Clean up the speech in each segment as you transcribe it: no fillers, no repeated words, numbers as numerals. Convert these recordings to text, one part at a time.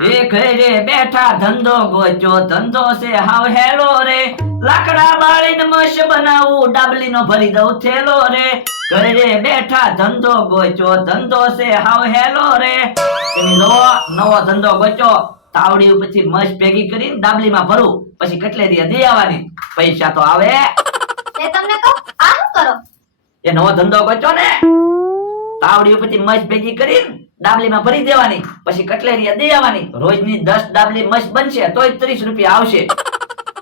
એ ઘરે બેઠા ધંધો ગોચો, ધંધો છે હાવ હેલો રે, લાકડા બાળીને મશ બનાવું, ડાબલીનો ભરી દઉં થેલો રે. ઘરે બેઠા ધંધો ગોચો, ધંધો છે હાવ હેલો રે. એની નવો ધંધો ગોચો, તાવડી પછી મશ ભેગી કરીને ડાબલીમાં ભરું, પછી કટલેરી દે આવવાની, પૈસા તો આવે. એ તમને કહું આ શું કરો? એ નવો ધંધો ગોચો ને, તાવડી પછી મશ ભેગી કરીને ડાબલીમાં ભરી દેવાની, પછી કટલેરી દે આવવાની. રોજની 10 ડાબલી મશ બનશે તોય 30 રૂપિયા આવશે.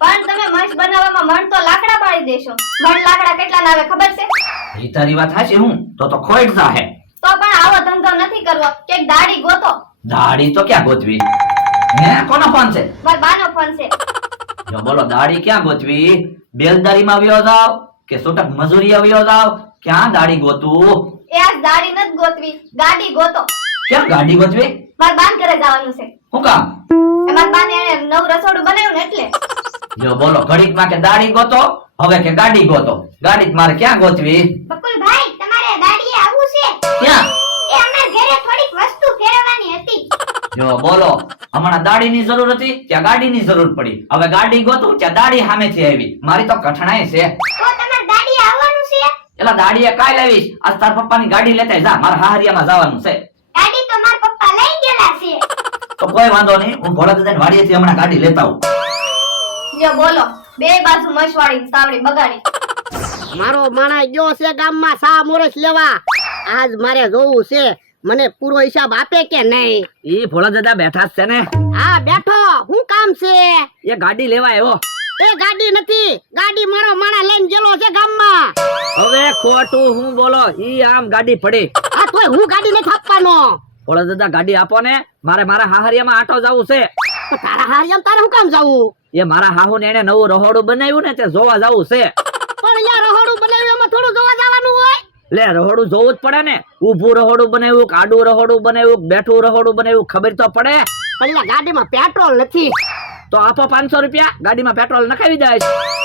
પણ તમે મશ બનાવવામાં મણ તો લાકડા પાડી દેશો. મણ લાકડા કેટલા ના આવે ખબર છે? ઈ તારી વાત હાચી. હું તો ખોટ જાહે. તો પણ આવો ધંધો નથી કરવો. કે દાઢી ગોતો. દાઢી તો ક્યાં ગોતવી? હે, કોનો ફોન છે? મારા બાનો ફોન છે. જો બોલો, દાઢી ક્યાં ગોતવી? બેલદારીમાં વ્યો જાવ કે છૂટક મજૂરીએ વ્યો જાવ? ક્યાં દાઢી ગોતું? એ આ દાઢી નથી ગોતવી, ગાડી ગોતો. ક્યાં ગાડી ગોતવી? મારા બાન ઘરે જવાનું છે. શું કામ? એ મારા બાને એને નવું રસોડું બનાવ્યું ને એટલે. જો બોલો, ઘડીકમાં કે દાઢી ગોતો, હવે કે ગાડી ગોતો. ગાડી મારે ક્યાં ગોતવી? બકુલભાઈ, તમારે દાઢીએ આવવું છે? ક્યાં? એ અમાર ઘરે થોડીક વસ્તુ ફેરવવાની હતી. જો બોલો, હમણાં દાઢીની જરૂર હતી, ત્યાં ગાડીની જરૂર પડી. હવે ગાડી ગોતું, ત્યાં દાઢી સામેથી આવી. મારી તો કઠણાઈ છે. તો તમારે દાઢીએ આવવાનું છે? એલા દાઢીએ કાલ આવીશ. આજ તાર પપ્પાની ગાડી લેતા જા, મારા હાહરિયામાં જવાનું છે. ગાડી તો મારા પપ્પા લઈ ગયેલા છે. તો કોઈ વાંધો નહીં, હું ભોળા દાદાની વાડીએથી હમણાં ગાડી લેતા આવું. જો બોલો, બે બાજુ મશવાડી તાવડી બગાડી. મારો માણસ ગયો છે ગામમાં સા મોરસ લેવા. આજ મારે જોવું છે મને પૂરો હિસાબ આપે કે નહીં. ઈ ભોળા દાદા બેઠા છે ને? હા બેઠો. શું કામ છે? એ ગાડી લેવા આવ્યો. એ ગાડી નથી, ગાડી મારો માણા લઈને ગયેલો છે ગામમાં. હવે ખોટું હું બોલો, ઈ આમ ગાડી પડી. આ તોય હું ગાડી નથી આપવાનો. ભોળા દાદા ગાડી આપો ને, મારે મારા હાહરિયામાં આટો જાવું છે. તો તારા હારિયામ તારે શું કામ જાવું? એ મારા હાહુ ને એને નવું રહોડું બનાવ્યું ને, તે જોવા જાવું છે. પણ યાર રહોડું બનાવ્યું એમાં થોડું જોવા જવાનું હોય. લે રહોડું જોવું જ પડે ને. ઊભું રહોડું બનાવ્યું, આડું રહોડું બનાવ્યું, બેઠું રહોડું બનાવ્યું, ખબર તો પડે. પણ યાર ગાડીમાં પેટ્રોલ નથી. તો આપો 500 રૂપિયા, ગાડીમાં પેટ્રોલ નખાવી દઈશ.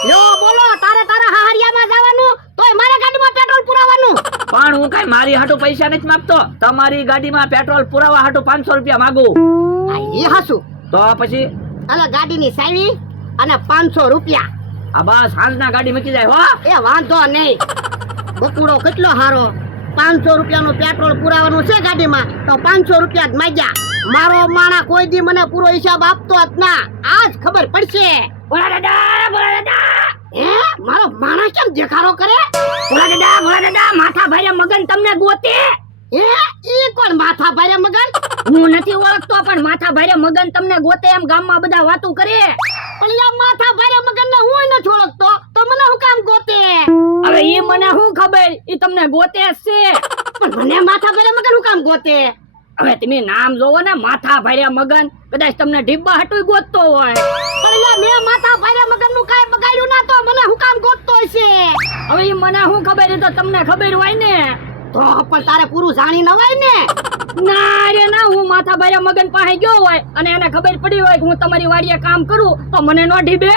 લો બોલો, તારે તારા હારિયામાં જવાનું તોય મારા ગાડીમાં પેટ્રોલ પુરાવાનું. પણ હું કઈ મારી હાટુ પૈસા નથી માંગતો, તમારી ગાડીમાં પેટ્રોલ પુરાવા હાટુ 500 રૂપિયા માંગુ. આ એ હાસુ. તો પછી અલા ગાડીની સાવી અને 500 રૂપિયા. આ બસ સાંજના ગાડી મૂકી જાય હો. એ વાંધો નહીં. બકુડો કેટલો હારો. 500 રૂપિયાનું પેટ્રોલ પુરાવાનું છે ગાડીમાં તો 500 રૂપિયા જ માંગ્યા. મારો માણા કોઈ દી મને પૂરો હિસાબ આપતો જ ના. આજ ખબર પડશે. ભોળા દાદા, ભોળા દાદા. હે, મારો માણા કેમ દેખાડો કરે? ભોળા દાદા, માથા ભારે મગન તમને ગોતે. હે, ઈ કોણ માથા ભારે મગન? હું નથી ઓળખતો, પણ માથા ભારે મગન તમને ગોતે એમ ગામમાં બધા વાતું કરે. પણ યા માથા ભારે મગન ને હું નથી ઓળખતો, તો મને હું કામ ગોતે? હવે ઈ મને શું ખબર, ઈ તમને ગોતે છે. પણ મને માથા ભારે મગન હું કામ ગોતે? હવે તમે નામ જોવો ને, માથા ભારે મગન, કદાચ તમને ઢીબ્બા હટુય ગોતતો હોય. પણ યા મેં માથા ભારે મગન નું કાઈ બગાડ્યું ના, તો મને હું કામ ગોતતો હશે? હવે ઈ મને શું ખબર, ઈ તો તમને ખબર હોય ને. તો પણ તારે પૂરું જાણી ન હોય ને. ના રે ના, હું માથા ભારે મગન પાસે ગયો હોય અને એને ખબર પડી હોય કે હું તમારી વાડીએ કામ કરું, તો મને નો ઢીબે.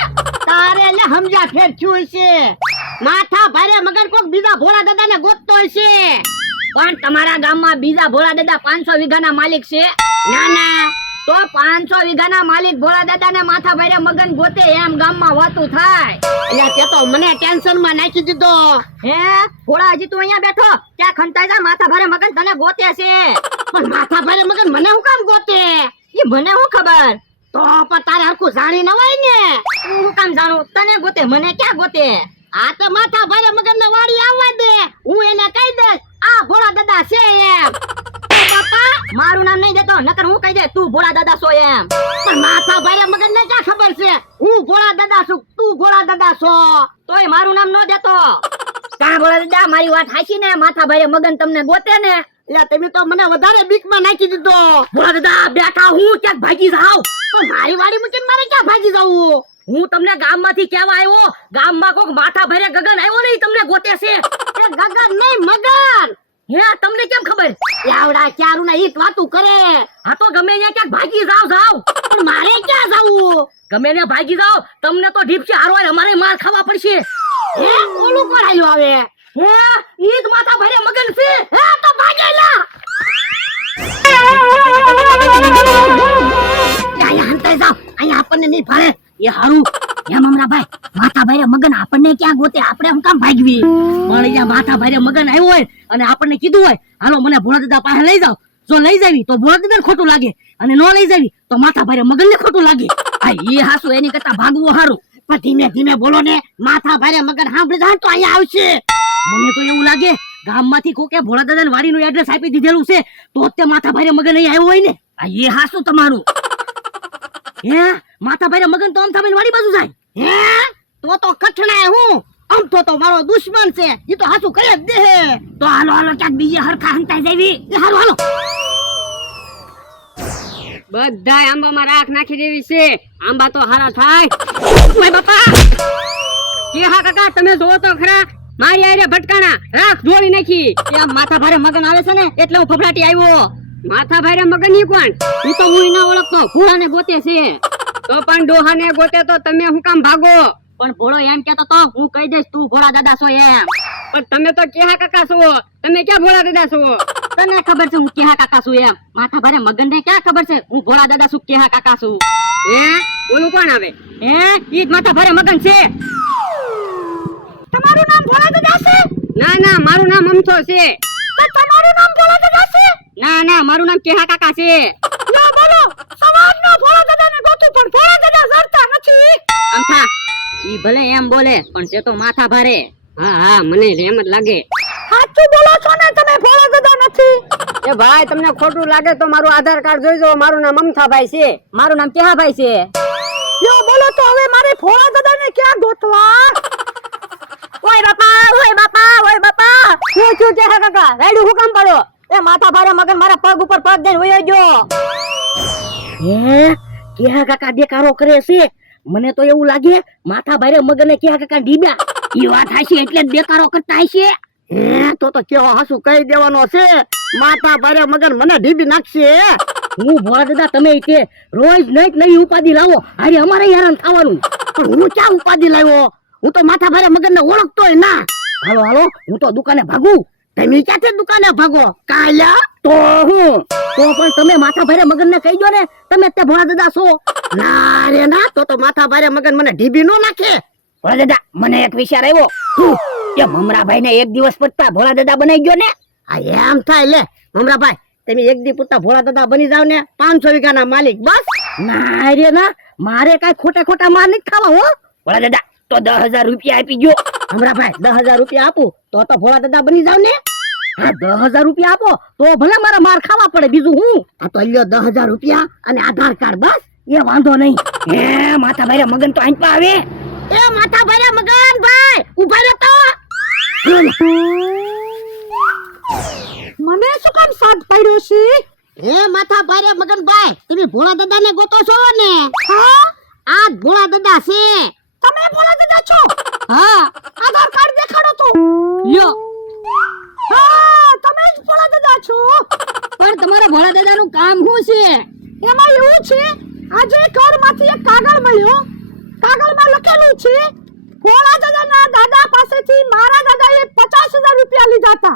તારે લે સમજ્યા ફેર થયું હશે. માથા ભારે મગન કોક બીજા ભોળા દાદા ને ગોતતો હશે. પણ તમારા ગામમાં બીજા ભોળા દાદા 500 વીઘાના માલિક છે? ના ના, તો 500 વીઘાના માલિક ભોળા દાદા ને માથા ભારે મગન ગોતે એમ ગામમાં વાતું થાય. એટલે તે તો મને ટેન્શન માં નાખી દીધો. હે ભોળા, હજી તું અહીંયા બેઠો, ક્યાં ખંતાઈ જા, માથા ભારે મગન તને ગોતે છે. પણ માથા ભારે મગન મને હું કામ ગોતે? ઈ મને શું ખબર. તો પણ તારે હરખું જાણી ન હોય ને. હું કામ જાણું, તને ગોતે, મને ક્યાં ગોતે. આ તો માથા ભારે મગન ને વાડી આવવા દે, હું એને કહી દઈશ આ ભોળા દાદા છે એમ. બાપા, મારું નામ નહીં દેતો, નકર હું કહી દે તું ભોળા દાદા છો એમ. પણ માથા ભારે મગન ને ક્યાં ખબર છે હું ભોળા દાદા છું, તું ભોળા દાદા છો? તોય મારું નામ ન દેતો. કા ભોળા દાદા, મારી વાત હાચી ને, માથા ભારે મગન તમને ગોતે ને. એટલે તમે તો મને વધારે બીક માં નાખી દીધો. ભોળા દાદા બેઠા, હું ક્યાંક ભાગી જાવ. પણ મારી વાડી મૂકીને મારે ક્યાં ભાગી જવું? હું તમને ગામમાંથી કહેવા આવ્યો, ગામમાં કોક માથા ભારે ગગન આવ્યો ને, ઈ તમને ગોતે છે. એ ગગન નહીં મગન. હે, તમને કેમ ખબર? આવડા ચારું ના ઈત વાતું કરે. હા તો ગમે ત્યાં ક્યાંક ભાગી જાવ. પણ મારે ક્યાં જવું? ગમે ત્યાં ભાગી જાવ, તમને તો ઢીપસી હારો અમારે માર ખાવા પડશે. હે, ઓલું કોણ આવ્યું હવે? હે, ઈ જ માથા ભારે મગન છે. હે, તો ભાગેલા. નહીં ફાળે એ હારું એમ હમણાં માથા ભાઈ મગન આપણને ક્યાં ગોતે આપણે હું કામ ભાગવી પણ અહીંયા માથા ભાઈ મગન આવ્યો હોય અને આપણને કીધું હોય હાલો મને ભોળા દાદા પાસે લઈ જાઓ જો લઈ જાવી તો ભોળા દાદા ખોટું લાગે અને ન લઈ જાવી તો માથા ભાઈ મગન ને ખોટું લાગે આ એ હાસુ એની કરતા ભાગવું હારું પણ ધીમે ધીમે બોલો ને માથા ભાઈ મગન સાંભળી જાય તો અહીંયા આવશે મને તો એવું લાગે ગામમાંથી કોકે ભોળા દાદા વાડીનું એડ્રેસ આપી દીધેલું છે તો તે માથા ભાઈ મગન અહીં આવ્યો હોય ને આ એ હાસુ તમારું હે માથા ભાઈ મગન તો આમ થામીને વાડી બાજુ જાય હે તો કઠણાય હું આમ તો મારો દુશ્મન છે ઈ તો હાસુ કહી જ દે તો હાલો હાલો ક્યાંક બીજે હરખા હંતાઈ જાવી એ હાલો હાલો બધાય આંબામાં રાખ નાખી દેવી છે આંબા તો હારા થાય ઓય બાપા કે હા કાકા તમે જોવો તો ખરા મારી આરે ભટકાણા રાખ જોડી નાખી એ માથા ભારે મગન આવે છે ને એટલે હું ફફડાટી આવ્યો માથા ભારે મગન ની કોણ ઈ તો હું ના ઓળખતો ભોળાને ગોતે છે તો પણ ડોહાને ગોતે તો તમે હું કામ ભાગો પણ ભોળો એમ કેતો તો હું કહી દઈશ તું ભોળા દાદા છો એમ પણ તમે તો કેહા કાકા છો તમે ક્યાં ભોળા દાદા છો તને ખબર છે હું કેહા કાકા છું એમ માથા ભારે મગન ને ક્યાં ખબર છે હું ભોળા દાદા છું કેહા કાકા છું હે ઓલું કોણ આવે હે ઈ જ માથા ભારે મગન છે તમારું નામ ભોળા દાદા છે ના ના મારું નામ અમથો છે તો તમારું નામ ભોળા દાદા છે ના ના મારું નામ કેહા કાકા છે યો બોલો સવારનો ભોળા દાદાને ગોતું પણ ભોળા દાદા જડતા નથી અમથા ઈ ભલે એમ બોલે પણ છે તો માથા ભારે હા હા મને એમ જ લાગે સાચું બોલો છો ને તમે ભોળા દાદા નથી એ ભાઈ તમને ખોટું લાગે તો મારું આધાર કાર્ડ જોઈજો મારું નામ અમથાભાઈ છે મારું નામ કેહાભાઈ છે યો બોલો તો હવે મારે ભોળા દાદાને ક્યાં ગોતવા ઓય બાપા શું શું કેહા કાકા રાયડું હુકમ પડો એ માથા ભારે મગન મારા પગ ઉપર પગ દઈને વયો ગયો હે કેહા કાકા દેકારો કરે છે મને તો એવું લાગે માથા ભારે મગને કેહા કાકા ડીબ્યા ઈ વાત હાશે એટલે જ દેકારો કરતા હશે હે તો કેવો હાસુ કહી દેવાનો છે માથા ભારે મગન મને ડીબી નાખશે હું ભોળા દાદા તમે કે રોજ નઈ ઉપાધિ લાવો અરે અમારે હેરાન થવાનું પણ હું ક્યાં ઉપાધિ લાવ્યો હું તો માથા ભારે મગનને ઓળખતોય ના હાલો હાલો હું તો દુકાને ભાગું તમે ક્યાંથી દુકાને ભાગો કાલ્યા તો હું તો પણ તમે માથા ભારે મગનને કહી દો ને તમે તે ભોળા દાદા છો ના રે ના તો માથા ભારે મગન મને ઢીબી નો નાખે ભોળા દાદા મને એક વિચાર આવ્યો કે મમરાભાઈ ને એક દિવસ પૂરતા ભોળા દાદા બનાવી ગયો ને આ એમ થાય લે મમરાભાઈ તમે એક દી પૂરતા ભોળા દાદા બની જાવ ને 500 વીઘાના માલિક બસ ના રે ના મારે કઈ ખોટા માર નથી ખાવા હો ભોળા દાદા તો 10,000 રૂપિયા આપી ગયો મમરાભાઈ 10,000 રૂપિયા આપું તો ભોળા દાદા બની જાવ ને હા 10,000 રૂપિયા આપો તો ભલે મારા માર ખાવા પડે બીજું હું આ તો લ્યો 10,000 રૂપિયા અને આધાર કાર્ડ બસ એ વાંધો નહીં હે માથા ભાઈ મગન તો આંપા આવે એ માથા ભાઈ મગન ભાઈ ઉભા રહો તો મને શું કામ સાથ પડ્યો છે હે માથા ભાઈ મગન ભાઈ તમે ભોળા દાદાને ગોતો છો ને હા આ ભોળા દાદા છે તમે ભોળા દાદા છો હા આધાર કાર્ડ દેખાડો તો લ્યો હા તમે જ ભોળા દાદા છો પણ તમારા ભોળા દાદાનું કામ શું છે એમાં એવું છે આજે ઘરમાંથી એક કાગળ મળ્યો કાગળમાં લખેલું છે ભોળા દાદાના દાદા પાસેથી મારા દાદાએ 50,000 રૂપિયા લીધા હતા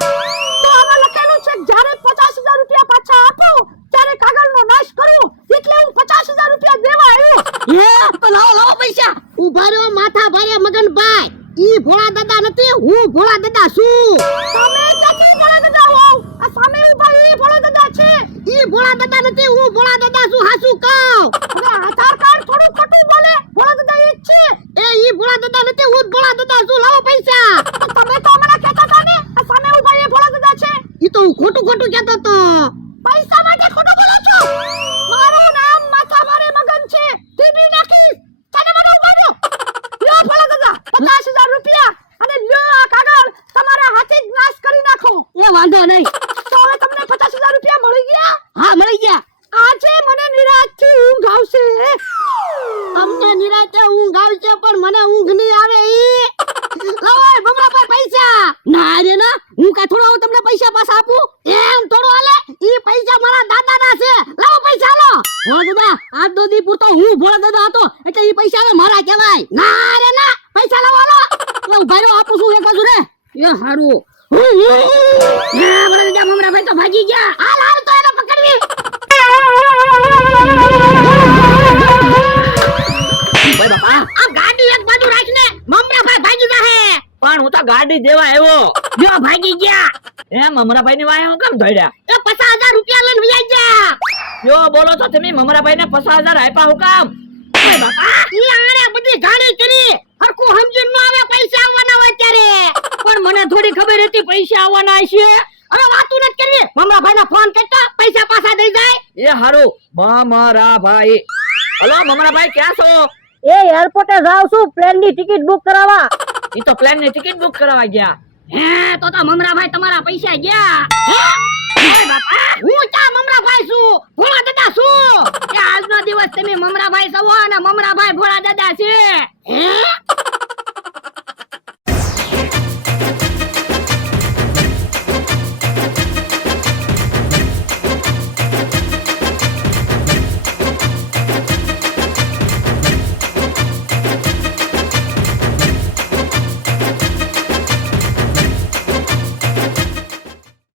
તો આમાં લખેલું છે જ્યારે 50,000 રૂપિયા પાછા આપો ત્યારે કાગળનો નાશ કરવો એટલે હું 50,000 રૂપિયા દેવા આવ્યો હે તો લાવો પૈસા ઉભા રહો માથા ભારે મગનભાઈ ઈ ભોળા દાદા નથી હું ભોળા દાદા છું તમે ક્યાંથી ભોળા દાદા હો આ સામે ઉભા ઈ ભોળા દાદા છે ઈ ભોળા દાદા નથી હું ભોળા દાદા છું હાસુ કહું હવે આધાર કાર્ડ થોડું ખોટું બોલે ભોળા દાદા ઈ જ છે એ ઈ ભોળા દાદા નથી હું ભોળા દાદા છું લાવો પૈસા તમે તો હમણાં કહેતા હતા ને આ સામે ઉભા ઈ ભોળા દાદા છે ઈ તો હું ખોટું કહેતો તો પૈસા માટે ખોટું બોલો છો મારું નામ માથા ભારે મગન છે ટીવી નાખી તને મને ઉભા રહો લ્યો ભોળા દાદા 50,000 રૂપિયા અને લ્યો આ કાગળ તમારા હાથે જ નાશ કરી નાખો એ વાંધો નહીં તો હવે તમને 50,000 રૂપિયા મળી ગયા હા મળી ગયા આજે મને નિરાંતથી ઊંઘ આવશે અમને નિરાંતે ઊંઘ આવશે પણ મને ઊંઘ નહીં આવે ઈ લાવો બમણા પર પૈસા ના રે ના હું કા થોડો તમને પૈસા પાછા આપું એમ થોડો હાલે ઈ પૈસા મારા દાદાના છે લાવો પૈસા લો ભોળા દાદા આજ દો દી પૂરતો હું ભોળા દાદા હતો એટલે ઈ પૈસા હવે મારા કહેવાય ના રે ના પૈસા લાવો લો એ ભાઈઓ આપું છું એક બાજુ રે એ હારું ના ભોળા દાદા મમરા ભાઈ તો ભાગી ગયા હાલ હાલ તો એને પકડવી ગાડી દેવા આવ્યો. જો ભાગી ગયા એ મમરાભાઈ ની વાય હું કેમ ધોડ્યા? એ 50,000 રૂપિયા લઈને વયા ગયા જો બોલો તો તમે મમરાભાઈ ને 50,000 આપ્યા હું કામ? ઈ આણે બધી ગાડી કરી હરખું સમજીને ન આવે પૈસા આવવાના હોય ત્યારે પણ મને થોડી ખબર હતી પૈસા આવવાના છે. હવે વાતું નથી કરવી મમરાભાઈને ફોન કરતો પૈસા પાછા દઈ જાય એ હારું મમરાભાઈ. હલો મમરાભાઈ ક્યાં છો? એ એરપોર્ટે જાવ છું પ્લેન ની ટિકિટ બુક કરાવવા ઈ તો પ્લેન ની ટિકિટ બુક કરાવવા ગયા. હે તો મમરાભાઈ તમારા પૈસા ગયા. હું ચા મમરાભાઈ છું ભોળા દાદા છું કે આજનો દિવસ તમે મમરાભાઈ છો અને મમરાભાઈ ભોળા દાદા છે. હે